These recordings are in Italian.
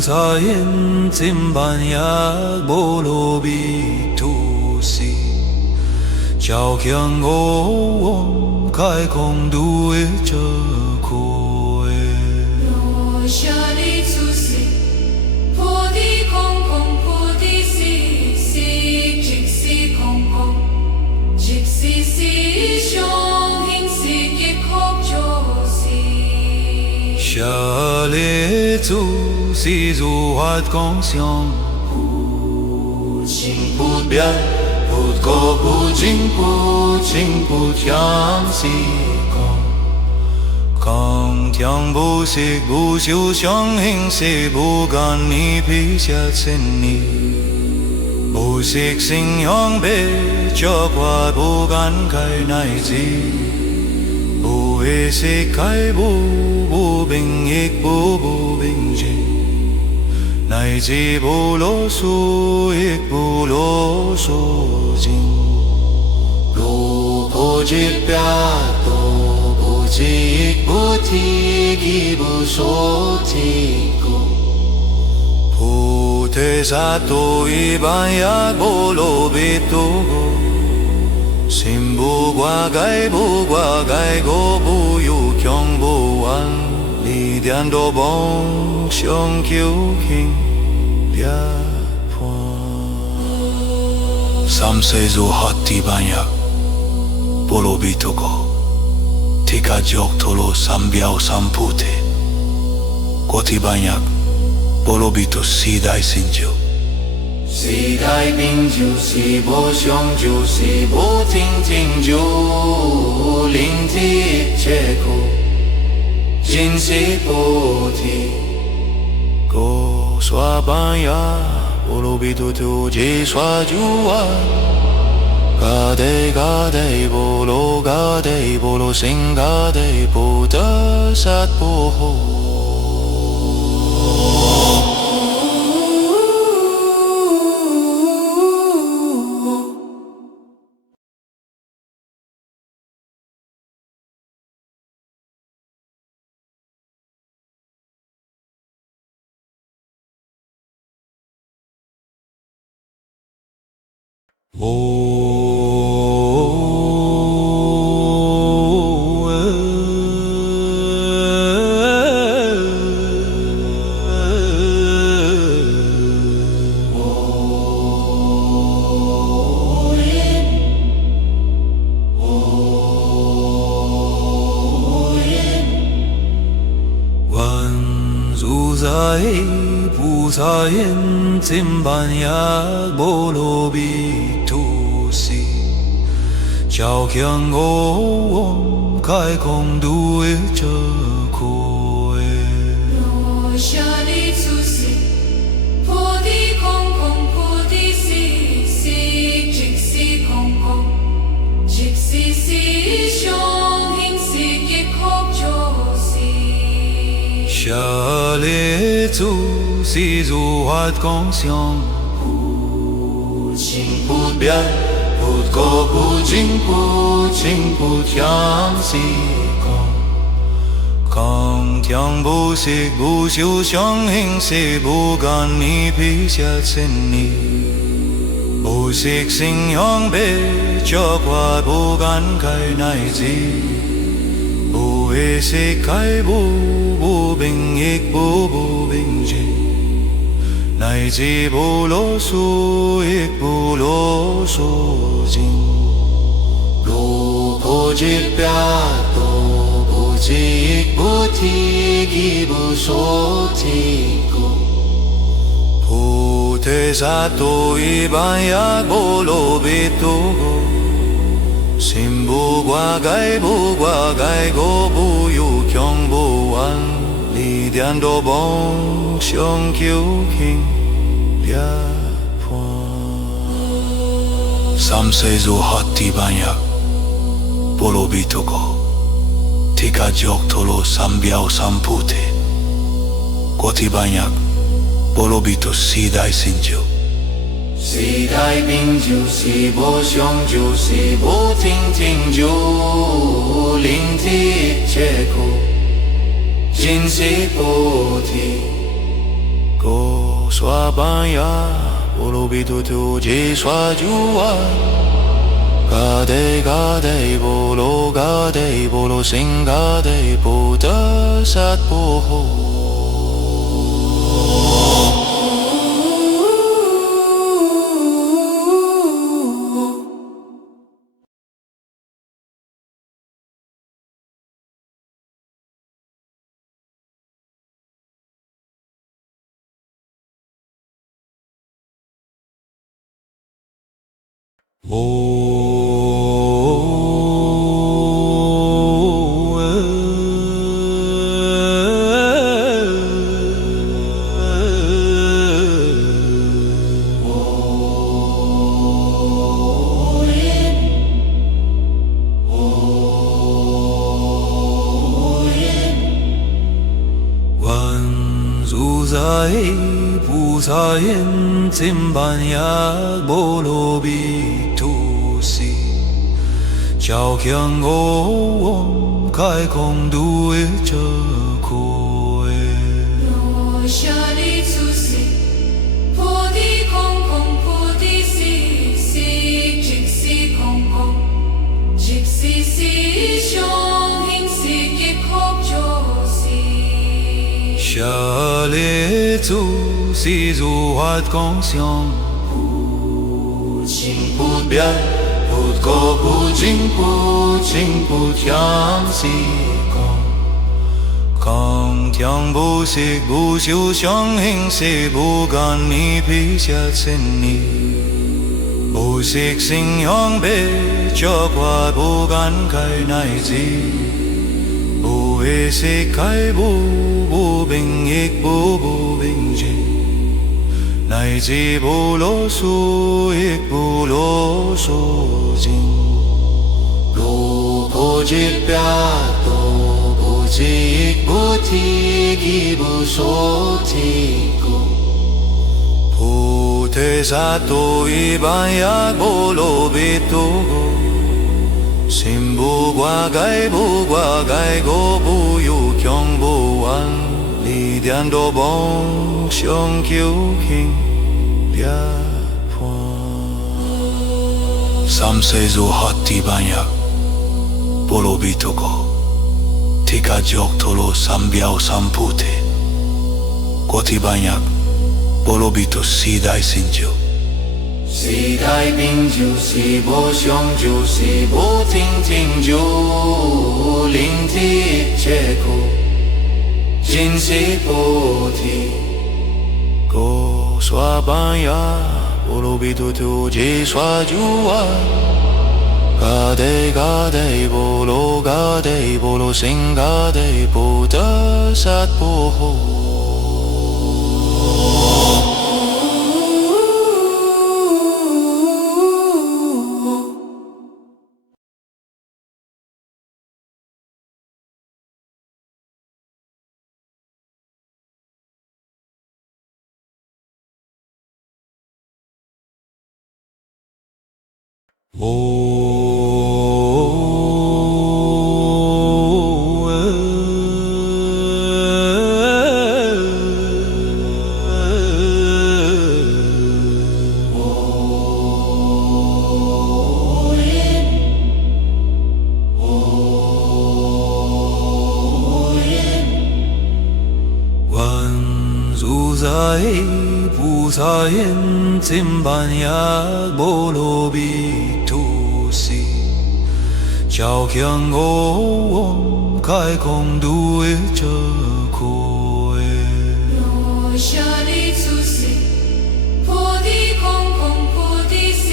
부사엔 찜반약 보로비투시 자오경오원 가이공두의 저고에 로샤리투시 포디콩콩 포디시시 직시콩콩 직시시 쇼행시기콕조시 샤레투 si du hat conscient Pu ching Put bien, put go, put ching, put yam si kong tiang bu si bu xiu xiang hing si bu gan ni pi xia xin ni Bu xik xing yong be cho qua bu gan kai nai zi Bu e si kai bu bing ik bu bing jing Nai ji bu lo su ik bu lo su jing Lu po ji pya to bu ji ik bu ti gi bu so ti ku Pu te sa to i ban yak bu lo bi tu go Sim bu gua gai go bu yu kyong bu wan Li dian do bong xiong kiu king lia puan Sam se zu hati banyak Bolo bito go Tika jok tolo sam biao sam pute Koti banyak Bolo bito si dai sinju Si dai binju si bo xiong ju si bo ting ting ju Ling ti che ku Jin si po ti Go swa ban ya Bolo bito tu ji swa ju wa Ga de bolo sing ga de po da sat po ho 부사엔 찜반약 보로비투시 자오경오원 가이공두의 저고에 로샤리투시 포디콩콩 포디시시 직시콩콩 직시시 쇼행시기콕조시 샤레투 Si du hat conscient Pu ching Put bien, put go, put yam si kong tiang bu xik bu xiu xiang hing si bu gan ni pi xia xin ni Bu xik xing yong be cho qua bu gan kai nai zi Bu e si kai bu bing ik bu bing jing Nai ji bu lo su ik bu lo su jing Lu po ji pya to bu ji ik bu ti gi bu so ti ku Pu te sa to i ban yak bo lo bi tu go Sim bu gua gai go bu yu kyong bu wan Li dian do bong xiong kiu king lia puan Samsezo hati banyak Bolobito ko Tika joktolo sambiao sampute Koti banyak Bolobito sidai sinjo Si dai binju, si bo xiongju, si bo ting ting ju, ling ti cheku, jin si bo ti. Ko swa banya Bolobito tu ji swa jua Gade bolo sing gade bo da sat bo ho 부사인 찜반약 볼로비투시 자오경고원 갈공두의 저고에 落下的出息，破的空空，破的是是，即是空空，即是是相应是结合就是。下列祖是如法conscient 不清不变，不过不净不净不相是空。康强不息不修相应是不干你皮下身你不息心阳被着挂不干开乃至不为息开不并亦不并进乃至不啰嗦亦不啰嗦进如破จิต表都不记不提亦不说提故 Putesato ibanyak bolobito Simbu guagay go buyu kyong buwan Lidian do bong xiong kiu king Lia puan Samsezo hati banyak bolobito ko Tika joktolo sambiao sampute Koti banyak Bolobito sidai sinjo Si dai binju, si bo xiongju, si bo ting ting ju, ling ti cheku, jin si bo ti. Ko swa banya Bolobito tu ji swa jua Gade bolo sing gade bo da sat bo ho 부사인 찜반약 볼로비투시 자오경고원 갈공두의 저고에 落下的出息，破的空空，破的是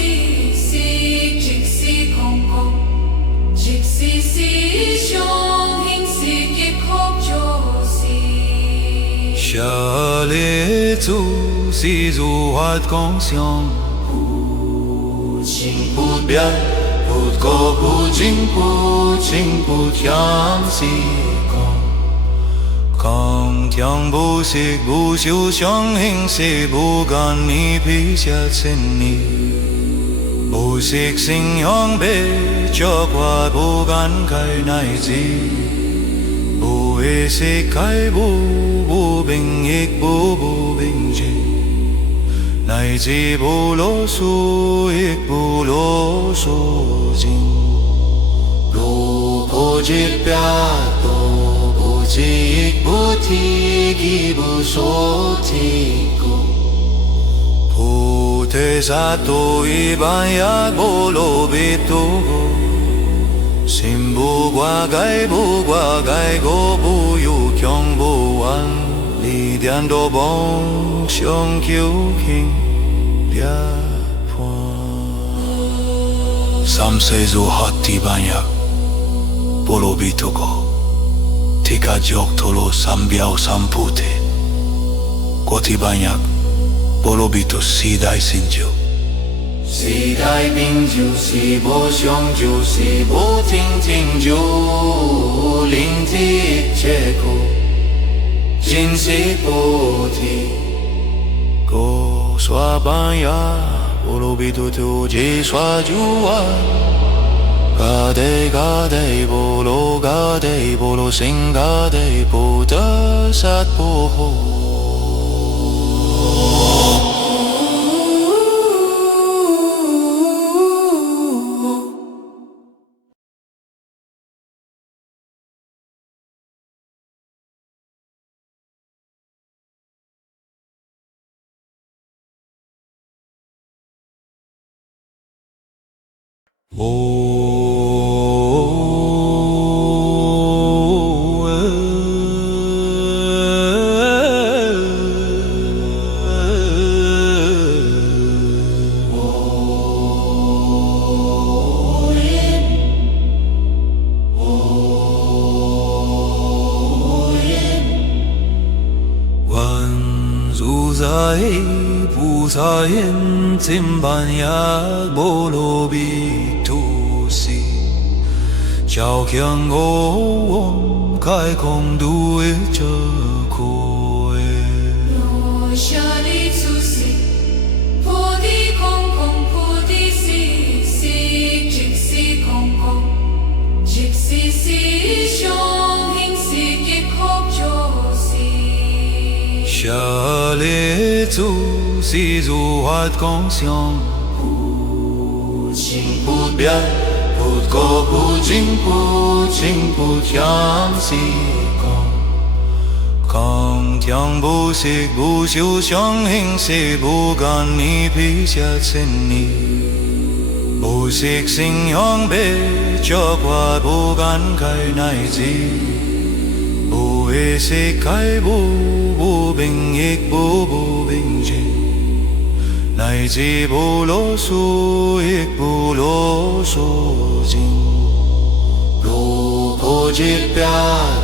是，即是空空，即是是相应是结合就是。下列祖是如法conscient 不情不变，不过不进不进不强时光，空听不息不休相信是不干你皮下千里，不息信仰被着qua不干开乃至，不会是开不平亦不平静。乃至不啰嗦，亦不啰嗦尽。如破结表，都不记，亦不提，亦不说提过。菩提萨埵一般呀，波罗蜜多。心不挂碍，不挂碍，过不有强不完。力量多帮相求情。Samsezo hati banyak, polo bitoko, tika jok tolo sambiao sampute, koti banyak, polo bito sidai sinjo. 时代并就是无相就是无听听就聆听一切苦，今世菩提。Ko swabanya, polo bito tuji swajua. Gade bolo sing gade Buddha sat boho. Busayen timbanyak bolo bitusi Chào kiang ôm khai không đuôi chờ khôi 若舍利出世，菩提空空，菩提是是即是空空，即是是相应是亦空就是。舍利出世如法conscient，不进不变，不过不进不进不强时光，空听不息不休相信是不干你皮下千里，不息信仰被着qua不干开乃至，不会是开不平亦不平静。乃至不啰嗦，亦不啰嗦尽。如破结表，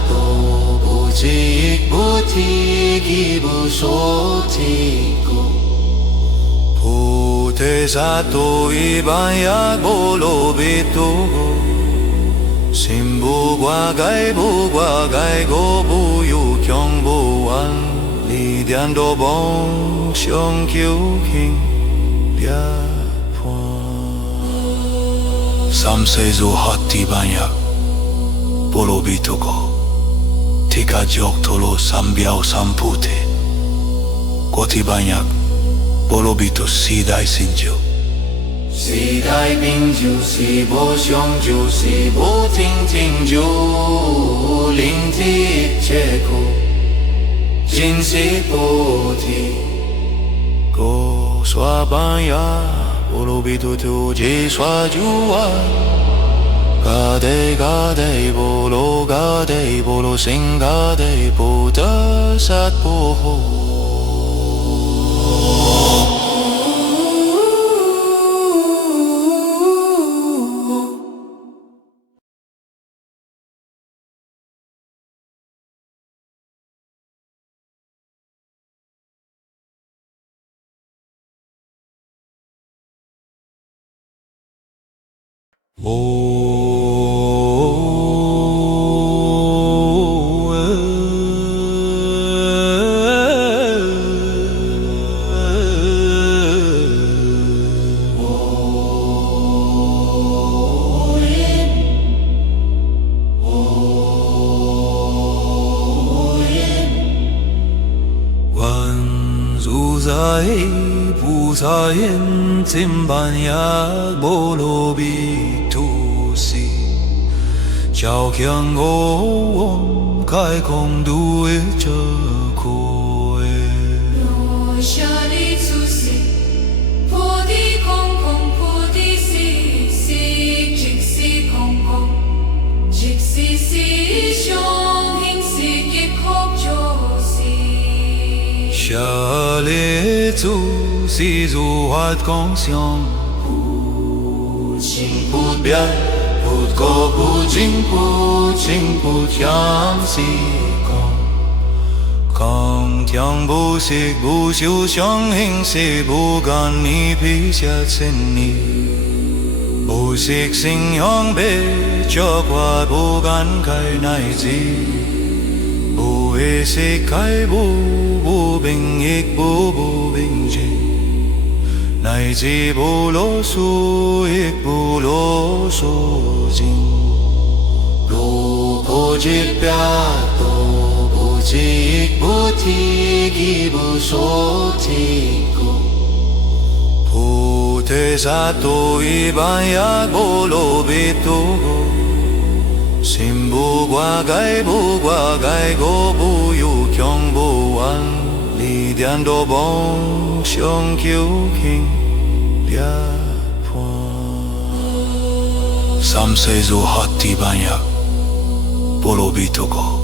都不记，亦不提，亦不说提过。菩提萨埵一般呀，波罗蜜多。心不挂碍，不挂碍，过不有强不完。力量多帮相求情。Samsezo hati banyak, polo bitoko, tika jok tolo sambiao sampute, koti banyak, polo bito sidai sinjo. 时代并就是无相就是无听听就聆听一切苦，今世菩提。Ko swabanya, polo bito tuji swajua. Gade bolo sing gade Buddha sat boho. 부사엔 찜반약 보로비투시 자오경오옴 가이공두의 저고에 로샤리투시 포디콩콩 포디시 식직시콩콩 직시시 쇼행시 기콕조시 샤레투 si du hat conscient Ching put bien put ko put ching put yam si Kong tiang bu sig bu xiu xiang hing si bu gan ni pi xia chen ni Bu sig xing yong be cho qua bu gan kai nai zi Bu e si kai bu bing ik bu bing ji Nai zi bu lo su ik bu lo su jing Lo po ji pya to bu ji ik bu ti gi bu so ti ku Pu te sa to i ban yak bu lo bi tu go Sim bu gua gai go bu yu kyong bu wan Li dian do bong xiong kiu king lia puan Samsezo hati banyak Bolobi togo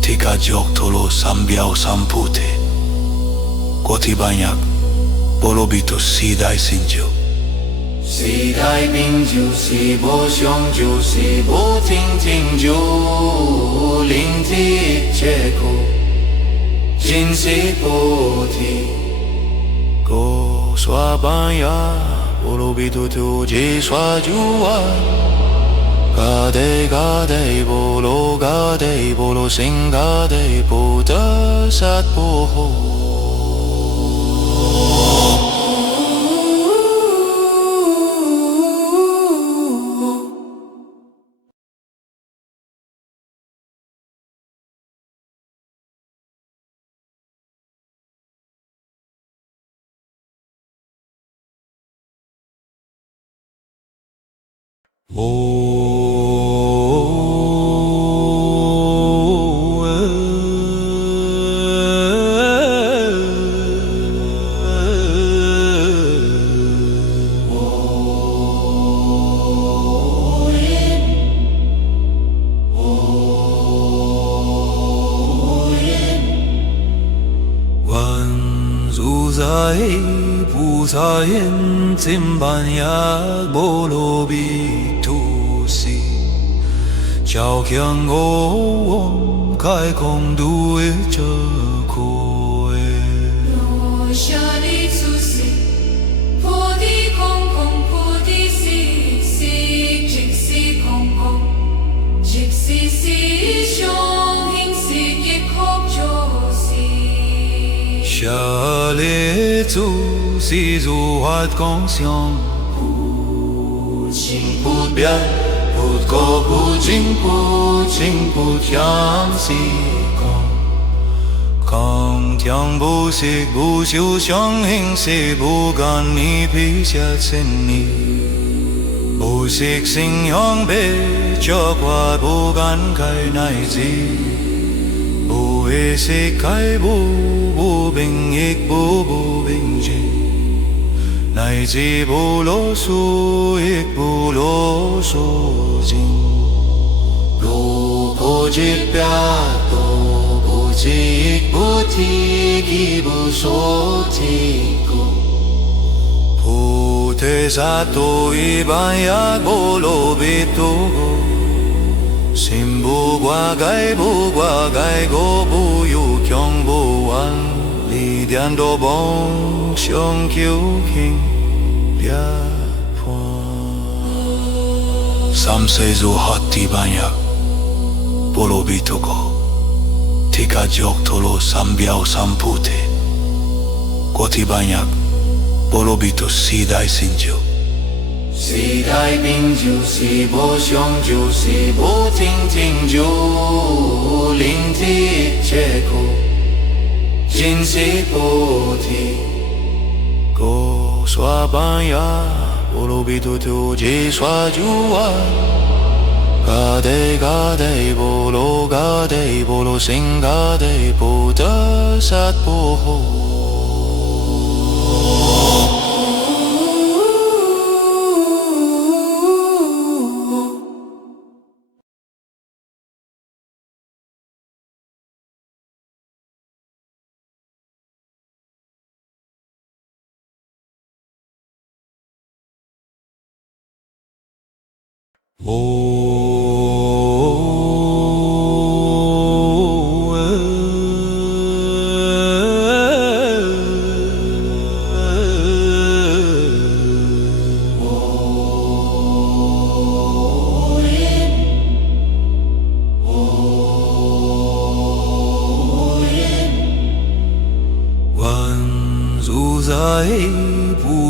Tika jok tolo sambiao sampute Koti banyak Bolobi to sidai sinjo Si dai bing ju si bo xiong ju si bo ting ting ju Ling ti che ku Jin si bo ti Go swa ban ya Bolo bi tu tu ji swa ju wa Ga de bolo sing ga de bo da sat bo ho 부사엔 찜반약 보로비투시 자오경오옴 가이공두의 저고에 로샤리투시 포디콩콩 포디시 식직시콩콩 직시시 쇼행시 기콕조시 샤레투 si du hat conscient Ching put bien put ko put ching put yam si Kong tiang bu sig bu xiu xiang hing si bu gan ni pi xia chen ni Bu sig xing yong be cho qua bu gan kai nai zi Bu e si kai bu bing ik bu bing ji Nai zi bu lo su ik bu lo su jing Lo po ji pya to bu ji ik bu ti gi bu so ti ku Pu te sa to i ban yak bo lo bi tu go Sim bu gua gai go bu yu kyong bu wan Li dian do bong xiong kiu king lia puan Samsezo hati banyak Bolobito ko Tika joktolo sambiao sampute Koti banyak Bolobito sidai sinjo Si dai binju, si bo xiongju, si bo ting ting ju, ling ti che ku, jin si bo ti. Ko swa banya Bolobito tu ji swa jua Gade bolo sing gade bo da sat bo ho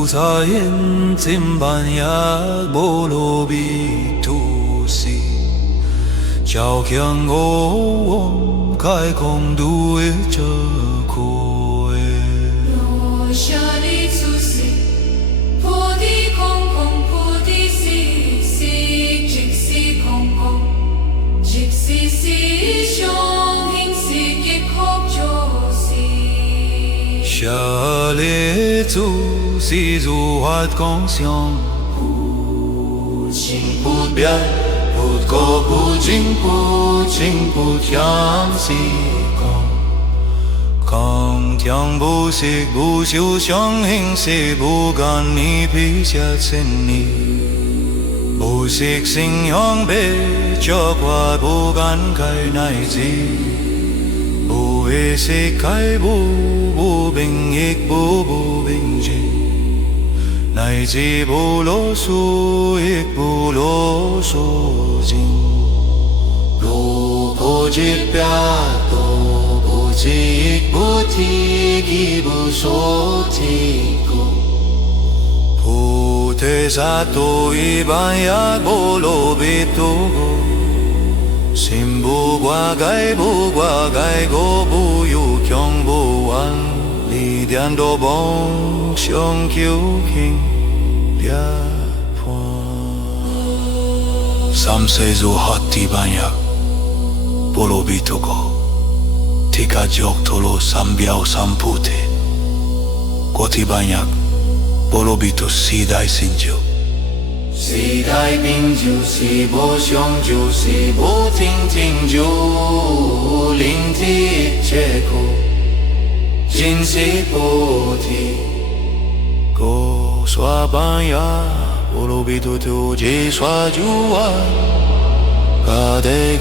부사인 찜반약 볼로비투시 자오경고원 가이공두의 저고에 로샤리투시 포디콩콩 포디시 시직시 콩콩 직시시 쇼행시 기콕조시 Chalet-tu si zuhat conscient Ching put bien, put ko put ching put yam si kong. Kong tiang bu sik bu xiu xiang hing si bu gan ni pi xia xin ni Bu sik sing yong be cho qua bu gan kai nai zi Bu e sik kai bu bing ik bu bing ji Nai zi bu lo su ik bu lo su jing Lo po jit pya to bu ji ik bu ti gi bu so ti ku. Pu te sa to i ban yak bo lo bit to go Sim bu gua gai go bu yu kyong bu wan Li dian do bong xiong kiu king lia puan Samsezo hati banyak Bolobito ko Tika joktolo sambiao sampute Koti banyak Bolobito sidai sinjo Si dai binju, si bo xiongju, si bo ting ting ju, ling ti che ku, jin si bo ti. Ko swa banya Bolobito tu ji swa jua Gade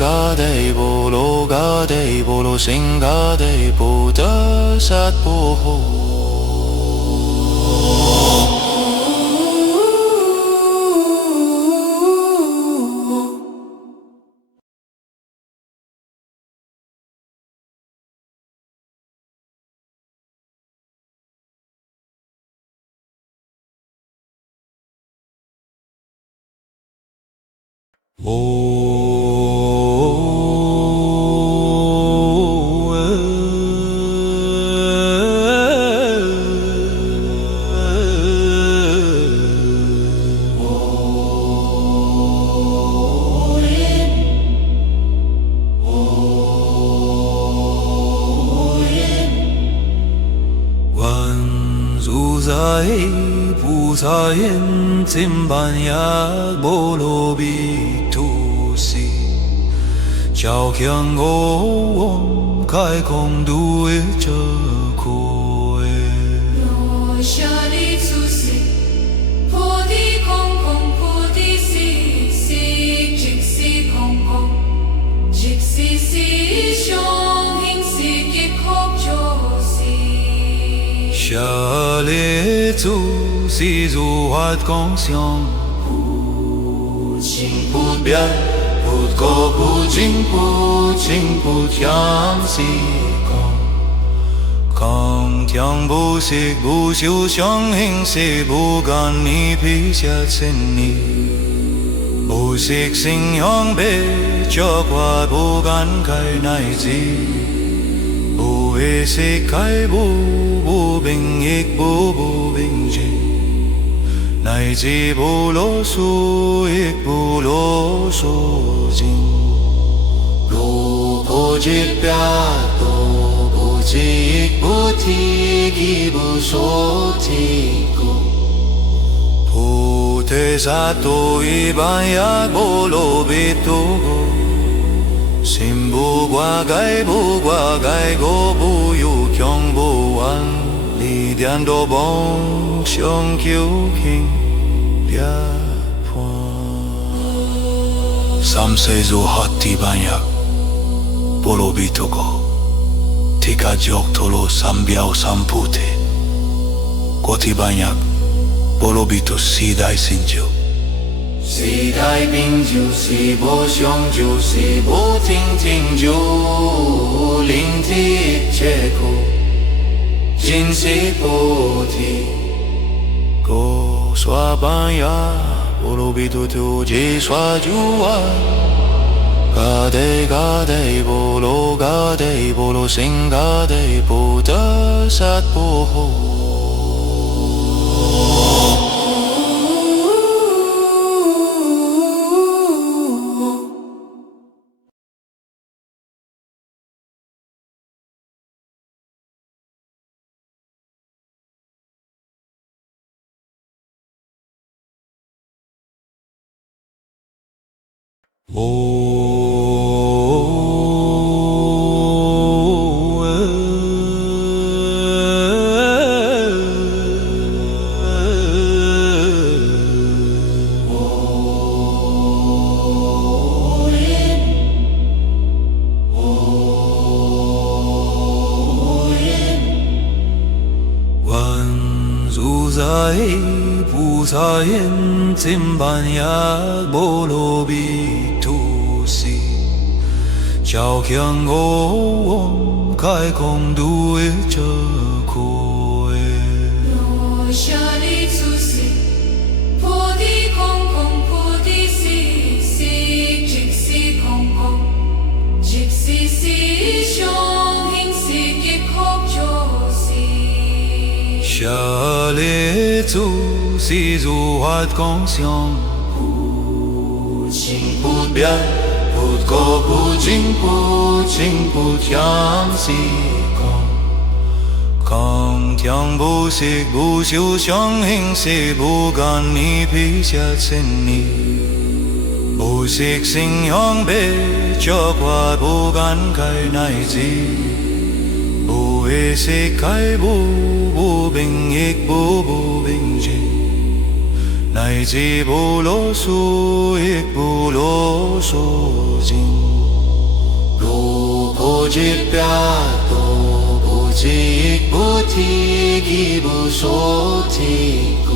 bolo sing gade bo da sat bo ho 부사인 찜반약 볼로비투시 자오경고원 가이공두의 저고에 로샤리투시 포디콩콩 포디시 시직시 콩콩 직시시 쇼행시 기콕조시 Chalet-tu si zuhat conscient 情不变，不过不进不进不强时光，空听不息不休相信是不干你皮下千里，不息信仰被着挂不干开乃至，不会是开不平亦不平静。乃至不啰嗦，亦不啰嗦尽。如不知表，都不知，亦不提，亦不说提故。菩提萨埵一般呀，波罗蜜多故。心不挂碍，不挂碍，过不有强不完，力量多帮相求情。Samsezo hati banyak Bolo bitogo Tika jok tolo sambiao sampute Koti banyak Bolo bito sidai sinjo Sidai binju si bo xiong ju si bo ting ting ju Ling ti che ku Jin si bo ti Go swa banyak Bolo bito tu ji swa juwa Gade bolo sing gade Buddha sat boho Busayen timbanyak bolo bitusi Chào khiang ngô ôm khai không đuôi chờ khôi Lo sha li zu si, po di kong kong po di si, si jik si kong kong, jik si si xiong hing si kik hok jo si. Xa lê tu si du hoạt conscient 不进不变，不过不进不进不强时光，空听不息不休相信是不干你皮下千里，不息信仰被着挂不干开乃至，不会是开不平亦不平静。乃至不啰嗦，亦不啰嗦尽。如不知表，都不知，亦不提，亦不说提故。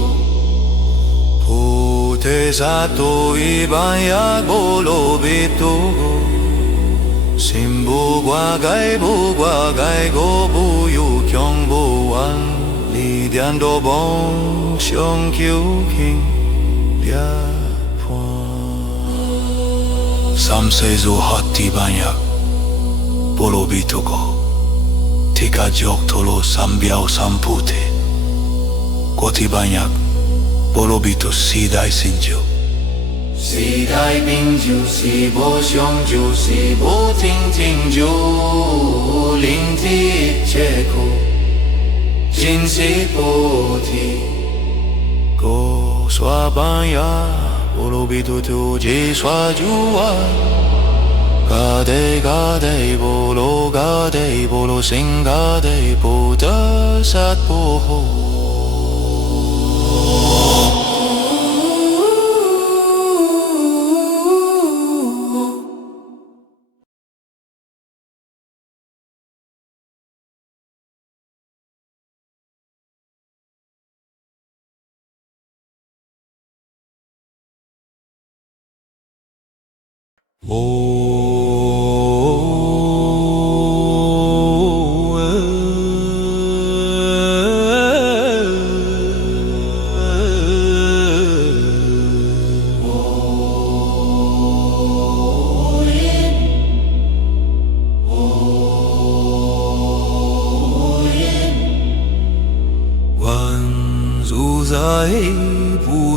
菩提萨埵一般呀，波罗蜜多故。心不挂碍，不挂碍，过不有强不完，力量多帮相求情。Samsezo hati banyak Bolo bitogo Tika jok tolo sambiao sampute Koti banyak Bolo bito sidai sinjo Sidai binju si bo xiong ju si bo ting ting ju Ling ti che ku Jin si bo ti Go swa banyak Bolo bito tu ji swa juwa Gade bolo sing gade Buddha sat boho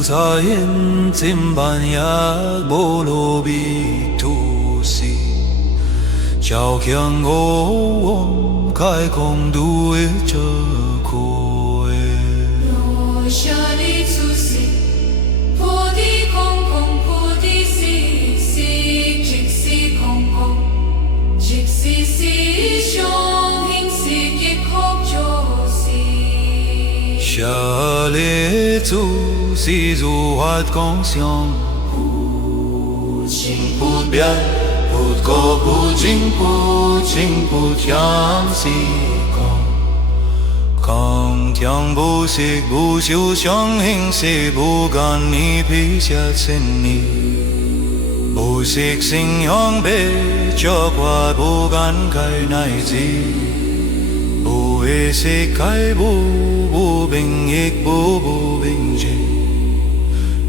부사인 찜반약 보로비투시 자오경고원 가이공두의 저고에 로샤리투시 포디 콩콩 포디시 시 직시 콩콩 직시시 숑행시 기콕조시 샤레투 si du hat conscient Ching put bien put ko put ching put yam si Kong tiang bu sig bu xiu xiang hing si bu gan ni pi xia xin ni Bu sig xing yong be cho qua bu gan kai nai zi Bu e si kai bu bing ik bu bing ji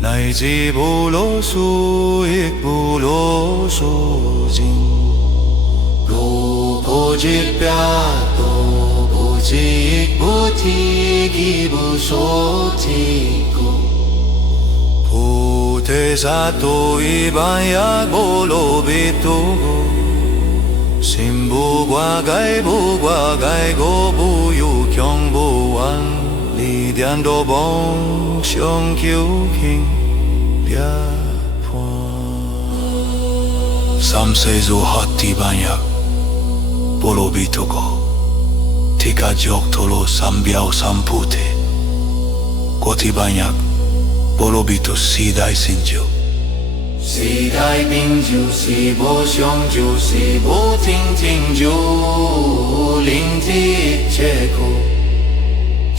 Nai zi bu lo su ik bu lo su jing Lo po jit pya to bu ji ik bu ti gi bu so ti ku Pu te sa to i ban yak bu lo bit tu go Sim bu gua gai go bu yu kyong bu wan Li dian do bong xiong kiu king bia puan Sam se zo hati banyak Bolobi togo Tika jok tolo sambiao sampute Koti banyak Bolobi to sidai sinjo Si dai bing ju si bo xiong ju si bo ting ting ju Ling ti che ko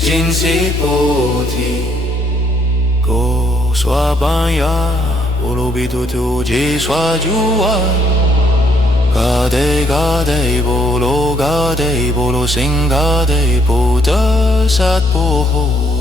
Jin si bo ti Go swa ban ya Bolobi to tu ji swa ju wa Ga de bolo sing ga de bo da sat bo ho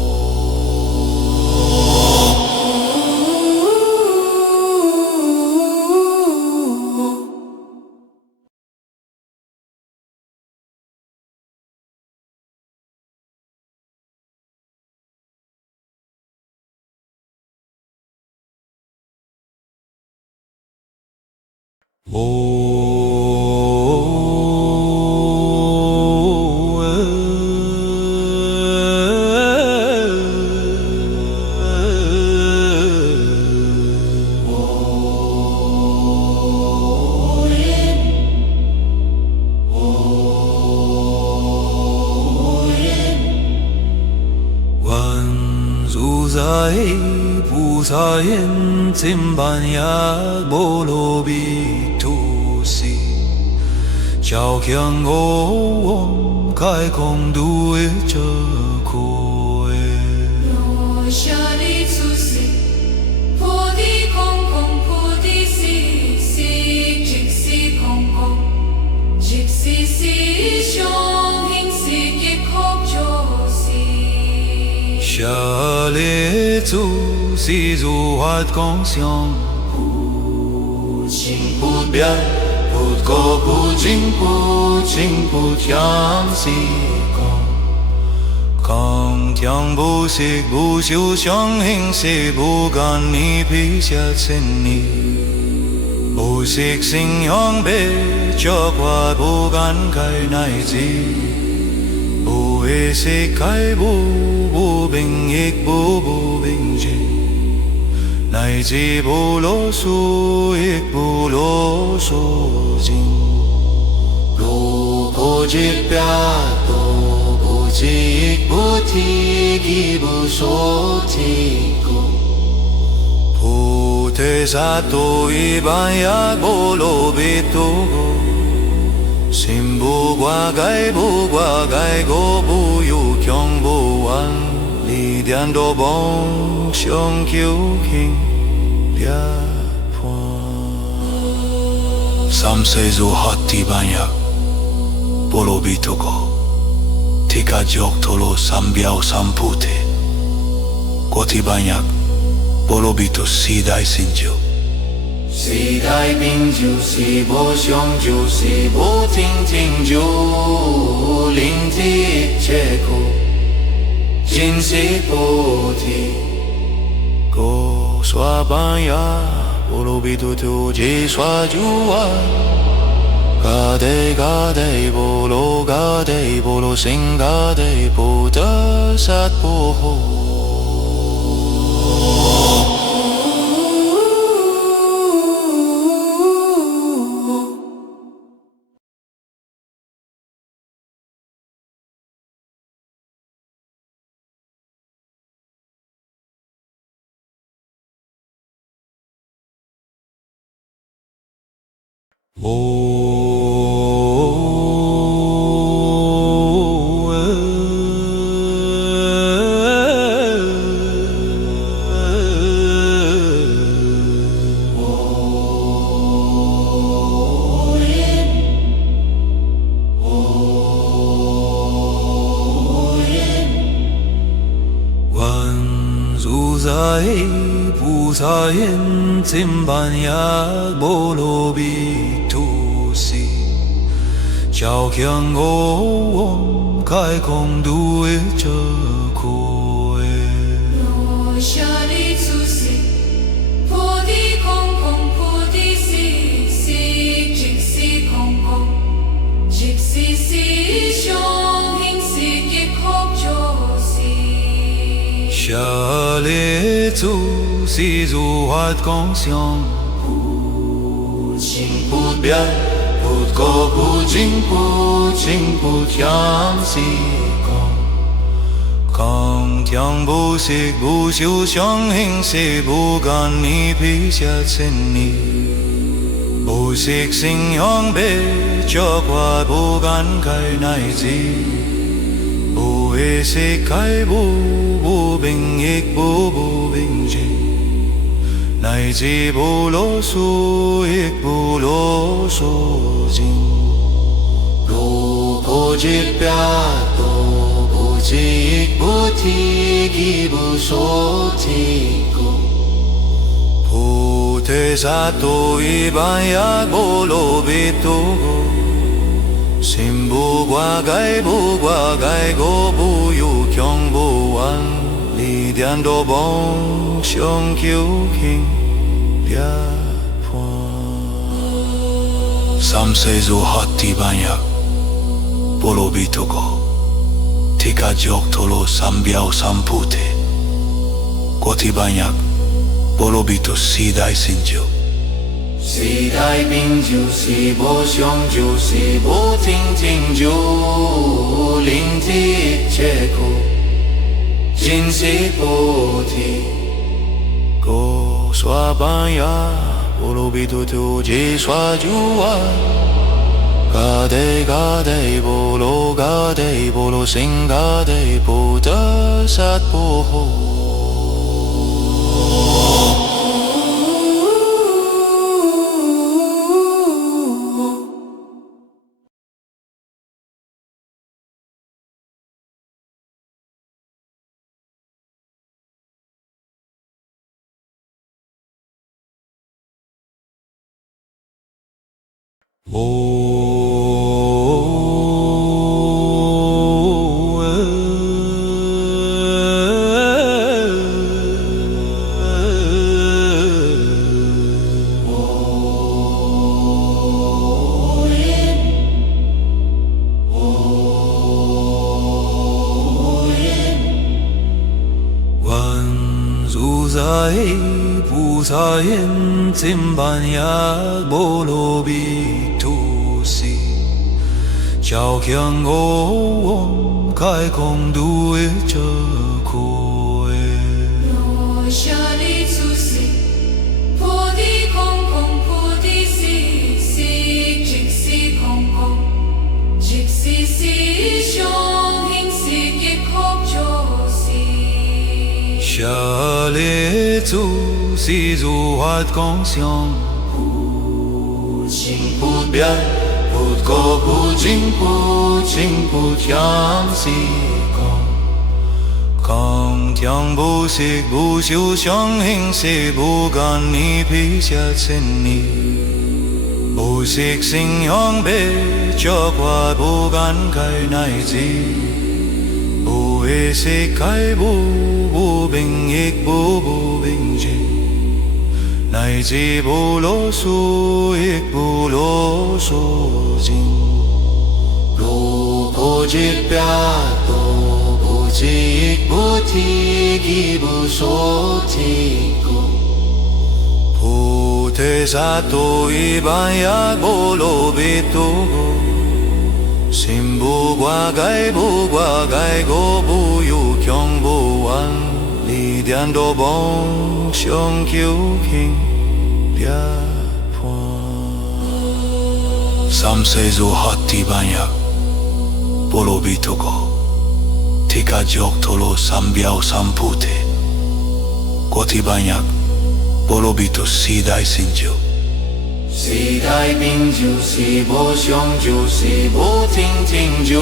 부사인 찜반약 보로비 투시 자오경고원 가이공두의 저고에 로샤리투시 포디 콩콩 포디시 시 직시 콩콩 직시시 숑행시 기콕조시 샤레투 si du hat conscient Ching put bien put ko put ching put yam si Kong tiang bu sig bu xiu xiang hing si bu gan ni pi xia xin ni Bu sig xing yong be cho qua bu gan kai nai zi Bu e si kai bu bing ik bu bing ji Nai zi bu lo su ik bu lo su jing Lo po jit pya to bu ji ik bu ti gi bu so ti ku Pu te sa to i ban yak bo lo bit tu go Sim bu gua gai go bu yu kyong bu wan Li dian do bong xiong kiu king bia puan Samsezo hati banyak Bolobito ko Tika jok tolo sambiao sampute Koti banyak Bolobito sidai sinjo Si dai binju, si bo xiongju, si bo ting ting ju, ling ti che ku, jin si bo ti. Ko swa banya Bolobito tu ji swa jua Gade bolo sing gade bo da sat bo ho 부사인 찜반약 볼로비투시 자오경고원 가이공두의 저고에 로샤리투시 포디 콩콩 포디시 시 직시 콩콩 직시시 숑hin시 기콕조시 샤레투 si du hat conscient Ching put bien put ko put ching put yam si kong tiang bu si bu xiu xiang hing si bu gan ni pi xia chen ni bu sik sing yong be cho qua bu gan kai nai zi bu e si kai bu bing ik bu bing ji Nai ji bu lo su ik bu lo su jing Lu po ji pya to bu ji ik bu ti gi bu so ti ku Pu te sa to i ban yak bu lo bi tu go Sim bu gua gai go bu yu kyong bu wan Li dian do bong xiong kiu king bia puan Samsezo hati banyak Bolobito ko Tika jok tolo sambiao sampute Koti banyak Bolobito sidai sinjo Si dai binju, si bo xiongju, si bo ting ting ju, ling ti che ku, jin si bo ti. Ko swa banya Bolobito tu ji swa jua Gade bolo sing gade bo da sat bo ho 부사인 찜반약 볼로비투시 자오경고원 가이공두의 저고에 로샤리투시 포디 콩콩 포디시 시 직시 콩콩 직시시 숑hin시 기콕조시 샤레투 si du hat conscient chính bút biết bút có bút chính bút yam si con tiếng bút xích bút siêu相hình xích bút gan ni pi xia chân ni bút xích sinh hướng bê cho qua bút gan cái này gì bút hệ xích cái bút bình ích bút bình gì này chỉ bút lô su ích bút lô su jin lô bút dịch bia tô bút dịch bút thi gi bút số thi cô bút thế sa tô y ban yak bút lô bít tô sim bút qua gai go bút yu kyong bút an li dian do bong xiong kiu king bia Sam se zo hati banyak Bolo bitoko Tika jok tolo sambiao sampute Koti banyak Bolo bito sidai sinjo si đại bình ju si bo xiong ju si bo ting ju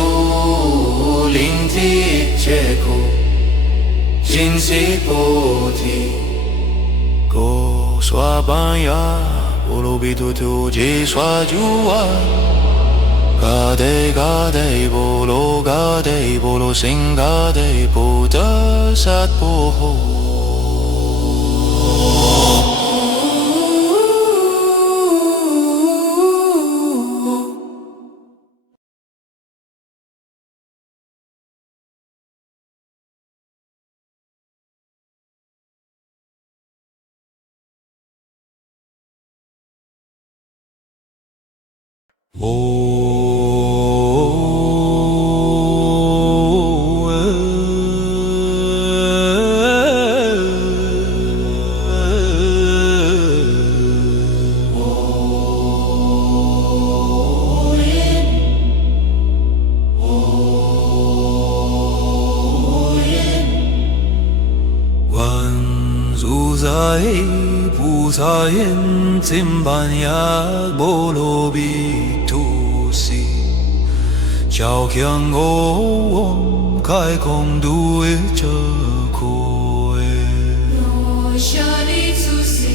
linh thi che ko jin si bo thi Ko swa banyak Bolo bito tu je swa juwa Ga de bolo sing ga de bo da sat bo ho 부사엔 찜반약 보로비 투시 자경오원 갈공두의 저고에 我下里出世，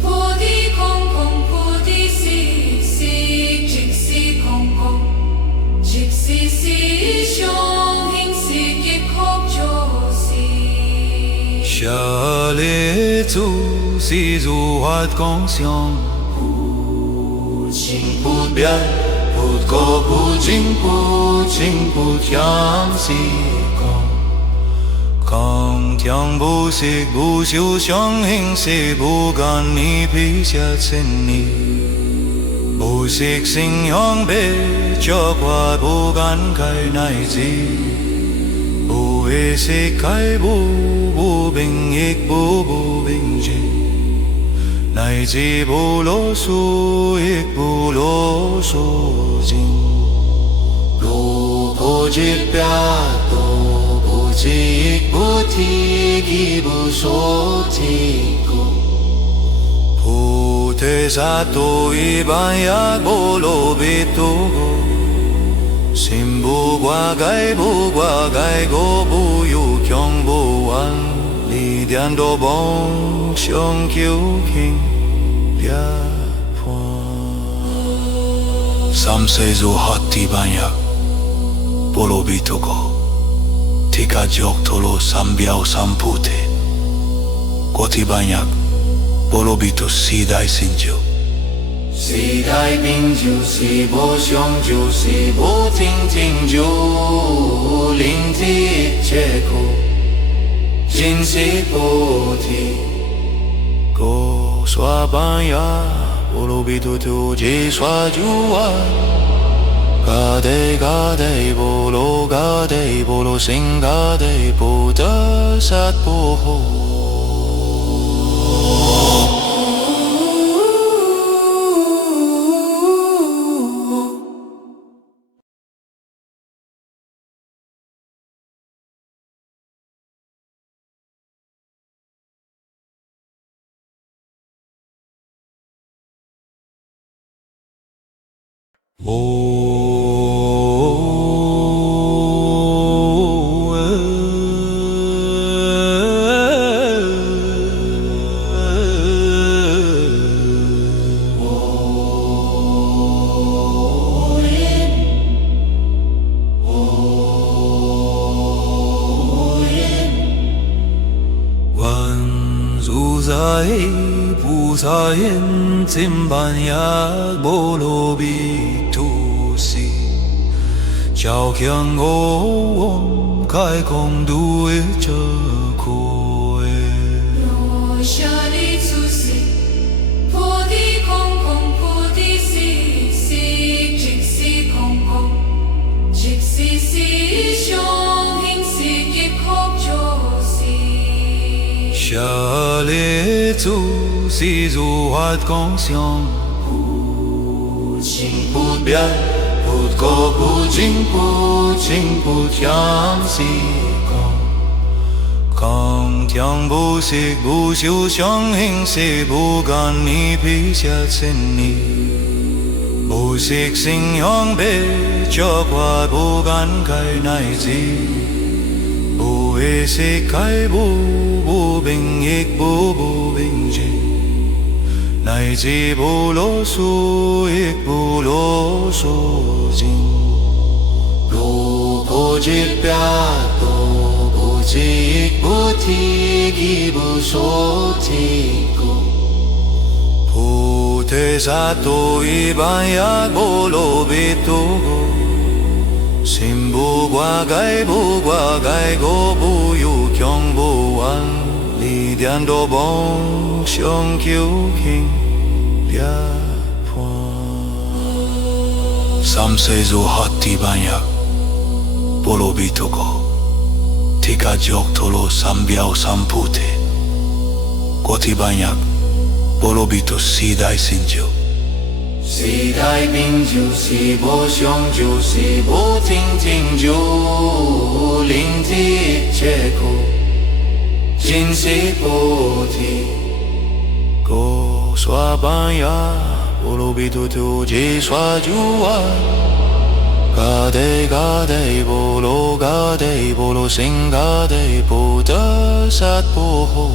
菩提空空，菩提是是，即是空空，即是是相应是一空就是。下列祖是如法共相，chính bút biết bút có bút chính bút yam si con tiếng bút xích bút siêu相hình xích bút gan ni pi xia chân ni bút xích sinh hướng bê cho qua bút gan cái này gì bút hệ xích cái bút bình ích bút bình gì này chỉ bút lô su ích bút lô su jin lô bút dịch bia tô bút dịch bút thi gi bút số thi cô bút thế sa tô y ban yak bolo bito sim bút qua gai go bút yu kyong bút an li dian do bong xiong kiu king bia Sam se zo hati banyak Bolo bitoko Tika jok tolo sambiao sampute Koti banyak Bolo bito sidai sinjo si đại bình ju si bo xiong ju si bo ting ju linh thi che ko jin si bo thi Ko swa banyak Bolo bito tu je swa juwa Ga de bolo sing ga de bo da sat bo ho 菩萨言金般若波罗蜜多时，照强我开空度一切苦厄。罗舍利出世，菩提空空，菩提是是即是空空，即是是相应是一空就是。舍利祖是如法光相，不净不变，不垢不净，不净不相是空。空听不息不修相应是不干你皮下尘泥，不息心向别着挂不干开乃至。不为世开不并亦不并尽，乃至不啰嗦亦不啰嗦尽。如不知表度不知亦不提亦不说提故。菩提萨埵一般若波罗蜜多。心不挂盖不挂盖，过不有强不完，力量多帮相求行涅槃。三世如hati banyak, Bolo Bitoko, Tika Joktolo Sambiao Sampute, Koti banyak, Bolo Bito Sidai Sinjo. 时代并就是无相，就是无听听就聆听一切苦，尽是菩提。go swa banya bolo bitu tu ji swa juwa ga de bolo sing ga de buddha sat boho.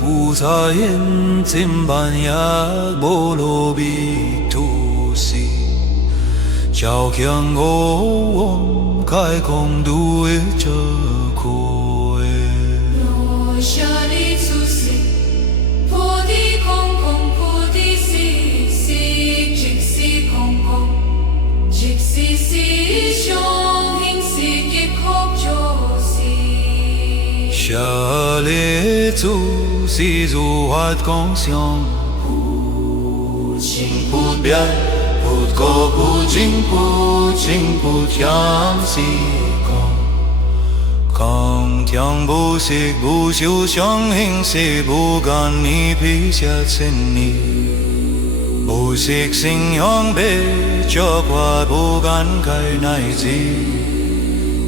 菩萨言金般若波罗蜜多时，照强我开空度一切苦厄。罗舍利出世，菩提空空，菩提是是即是空空，即是是相应是一空就是。舍利祖是如法光相，不净不变，不垢不净，不净不相是空。空听不息不修相应是不干你皮下尘泥，不息心向别着挂不干开乃至。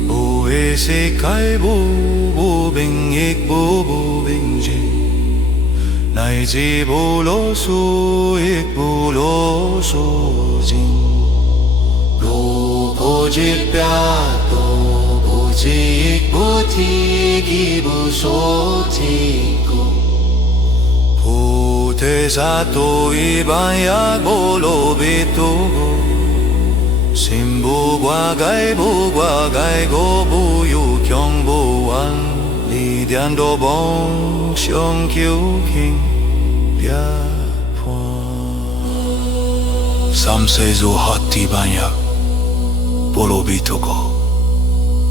不为世开不并亦不并尽，乃至不啰嗦亦不啰嗦尽。如不知表度不知亦不提亦不说提故。菩提萨埵一般若波罗蜜多。心不挂盖不挂盖，过不有强不完，力量多帮相求行涅槃。Samsezo hati banyak Bolobito ko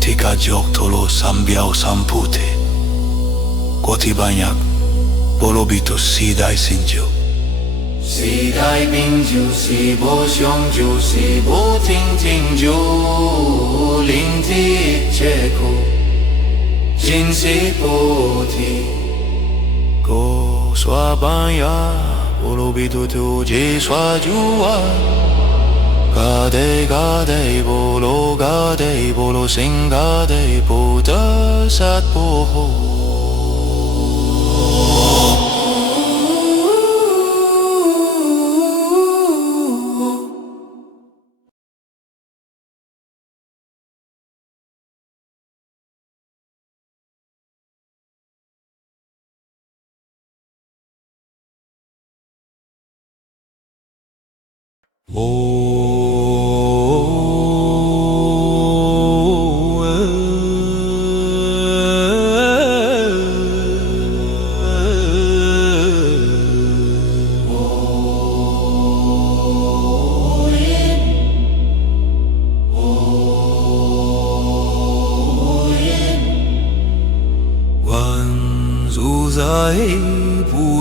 Tika jok tolo sambiao sampute Koti banyak Bolobito sidai sinjo Sidai binju si bo xiongju si bo ting ting ju Ling ti che ko Jin si bo ti Ko swa banyak Bolobito tu je swa jua Gade bolo sing gade bo da sat bo ho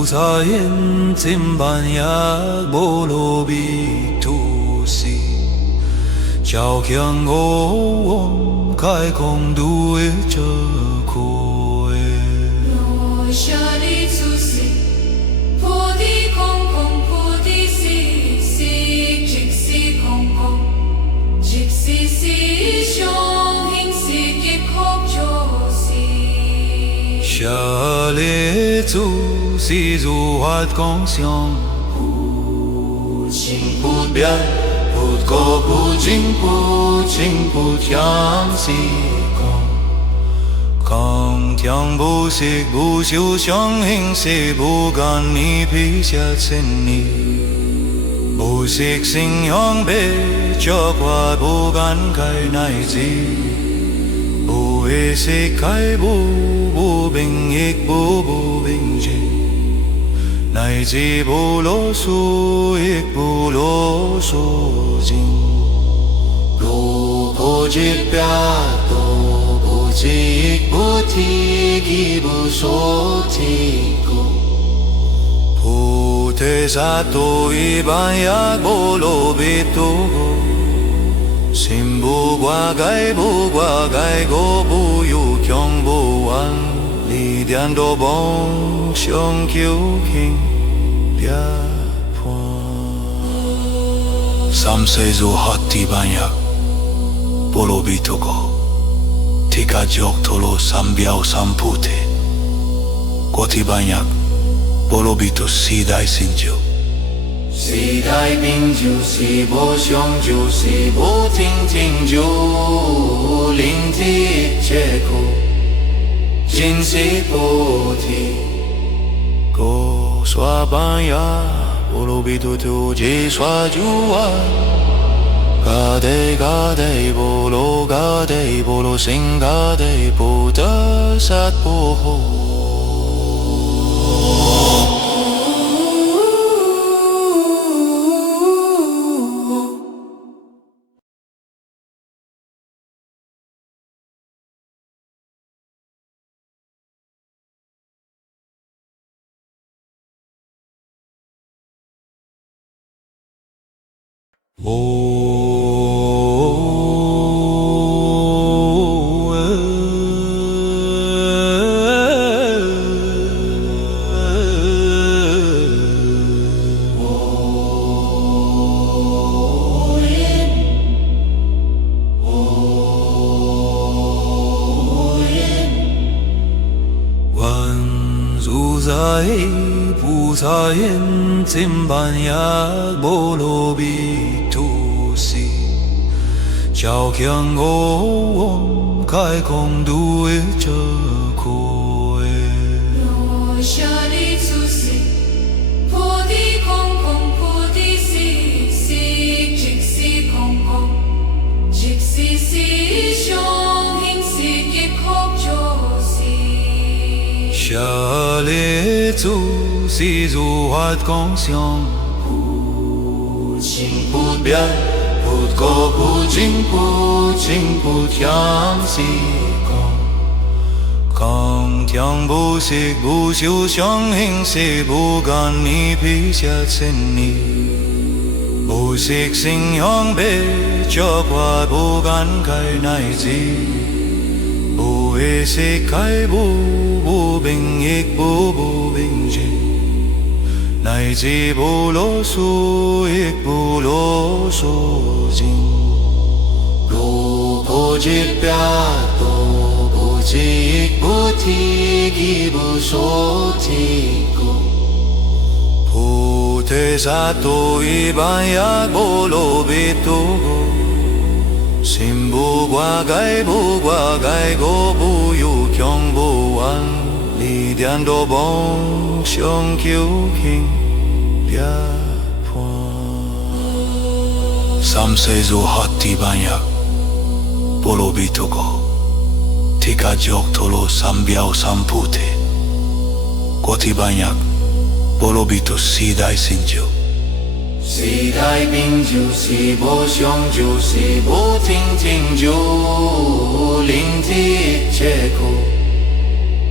부사엔 찜반약 볼로비투시 자오경오원 가이공두의 저고에 Shani Tsusi, Podi Kong Kong, Podi Si, Si, Jixi Kong Kong, Jixi Si, Xiong Hing Si, Gip Hok Jo Si. 下列祖是如法共相，不清不变，不过不净不净不相是康强不息不休相应是不干你皮下千里，不息心向北，脚跨不干开乃至，不为息开不并亦不并进。乃至不啰嗦，亦不啰嗦尽。如不知表，都不知亦不提，亦不说提故。菩提萨埵一般呀，波罗蜜多。心不挂盖，不挂盖，过不有强不完，力量多帮相求平。Samsezo hati banyak Bolobito ko Tika jok tolo sambiao sampute Koti banyak Bolobito sidai sinjo Sidai binju si bo xiongju si bo ting ting ju Ling ti che ko Jin si bo ti Ko swa banyak Bolobito tu je swa jua Gade bolo sing gade bo da sat bo ho 부사엔 찜반약 볼로비투시 자오경오원 가이공두의 저고에 Shani Tsusi, Podi Kong Kong, Podi Si, Si, Jixi Kong Kong, Jixi Si, Xiong Hing Si, Gip Hok Jo Si. 下列祖是如法共相，不情不变，不过不进不进不强西空天不息不休相hình是不干你皮下千里不息心向北就qua不干开乃至不会是开不平亦不平静乃至不啰嗦亦不啰嗦尽如不知表都不知亦不提亦不说提过菩提萨埵一般呀波罗蜜多心不挂盖不挂盖过不有强不完力量多帮相求行涅槃三世诸hati banyak Bolo Bitoko Tika Joktolo Sambiao Sampute Koti banyak Bolo Bito Sidai Sinjo 时代并就是不相就是不听听就聆听一切苦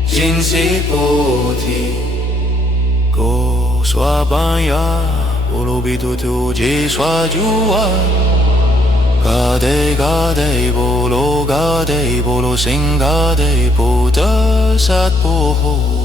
今世菩提 Ko Swabanya Bolo Bito Tuji Swajua Gade Gade Bolo Gade Bolo Sing Gade Buddha Sat Poho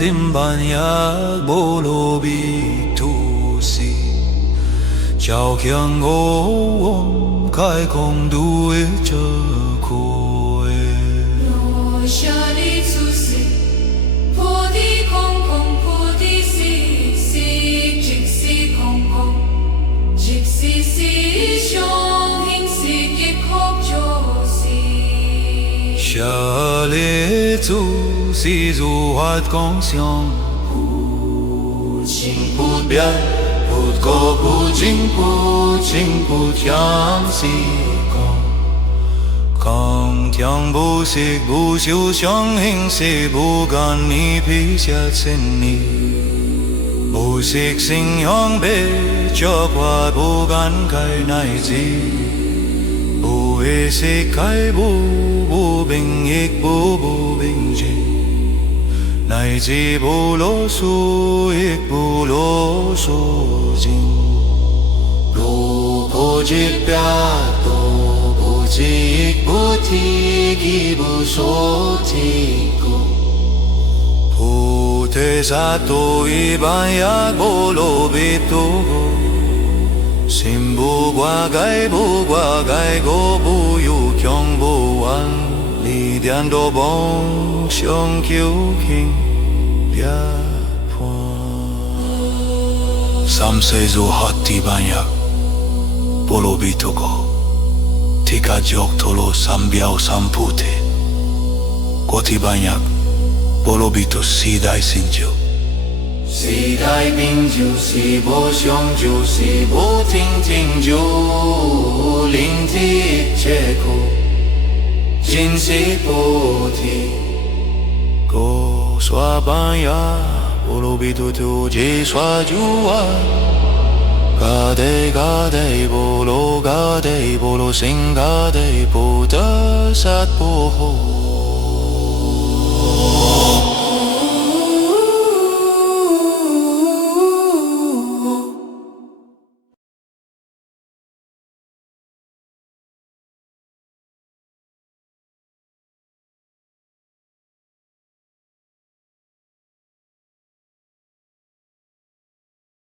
Timbanyak bolo bitusi Chào khiang ôm khai không đuôi chờ khôi Lo sha li zu si Po di kong kong po di si si jik si kong kong Jik si si xiong hình si kik hok jo si Sha li zu si du hoạt conscient 情不变不过不进不进不强西空天不息不休相hình是不干你皮下千里不息心向北就qua不干开乃至不会是开不平亦不平静乃至不啰嗦亦不啰嗦尽如不知表都不知亦不提亦不说提过菩提萨埵一般呀波罗蜜多心不挂盖不挂盖过不有强不完力量多帮相求行涅槃三世诸hati banyak Bolo Bitoko Tika Joktolo Sambiao Sampute Koti banyak Bolo Bito Sidai Sinjo 时代并就是不相就是不听听就聆听一切苦今世菩提 Ko Swabanya Bolo Bito Tuji Swajua Gade Gade Bolo Sing Gade Buddha Sat Poho